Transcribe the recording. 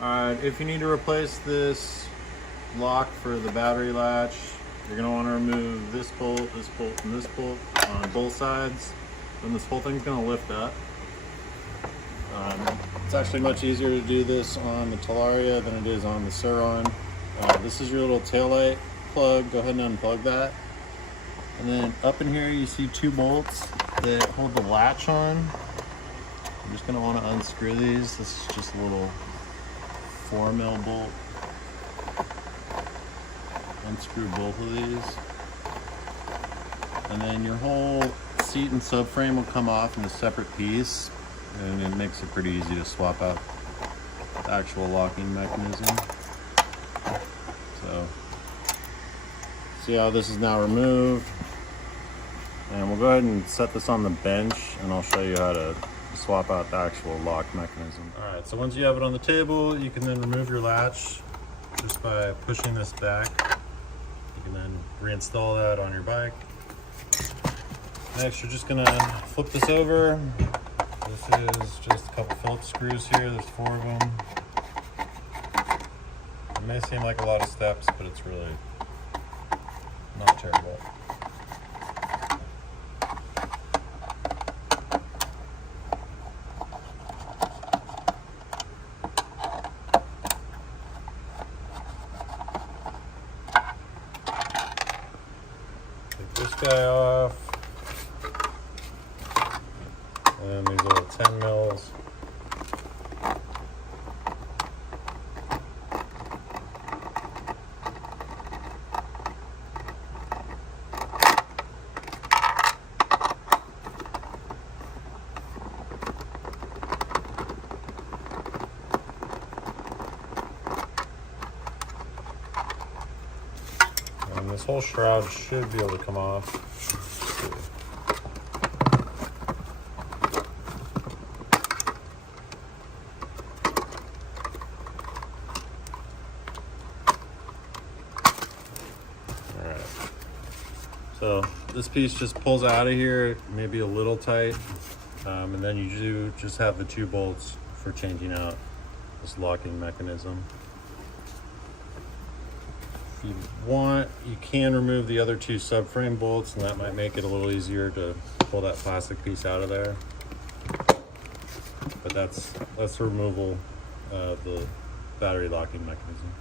Alright, if you need to replace this lock for the battery latch, you're going to want to remove this bolt, and this bolt on both sides. Then this whole thing's going to lift up. It's actually much easier to do this on the Talaria than it is on the Suron. This is your little taillight plug. Go ahead and unplug that. And then up in here you see two bolts that hold the latch on. I'm just going to want to unscrew these. This is just a little 4mm bolt. Unscrew both of these. And then your whole seat and subframe will come off in a separate piece, and it makes it pretty easy to swap out the actual locking mechanism. So, see how this is now removed? And we'll go ahead and set this on the bench, and I'll show you how to swap out the actual lock mechanism. All right, so once you have it on the table, you can then remove your latch just by pushing this back. You can then reinstall that on your bike. Next, you're just gonna flip this over. This is just a couple Phillips screws here. There's 4 of them. It may seem like a lot of steps, but it's really not terrible. Take this guy off. And these little 10 mils. And this whole shroud should be able to come off. So this piece just pulls out of here, maybe a little tight, and then you do just have the 2 bolts for changing out this locking mechanism. If you want, you can remove the other 2 subframe bolts, and that might make it a little easier to pull that plastic piece out of there. But that's the removal of the battery locking mechanism.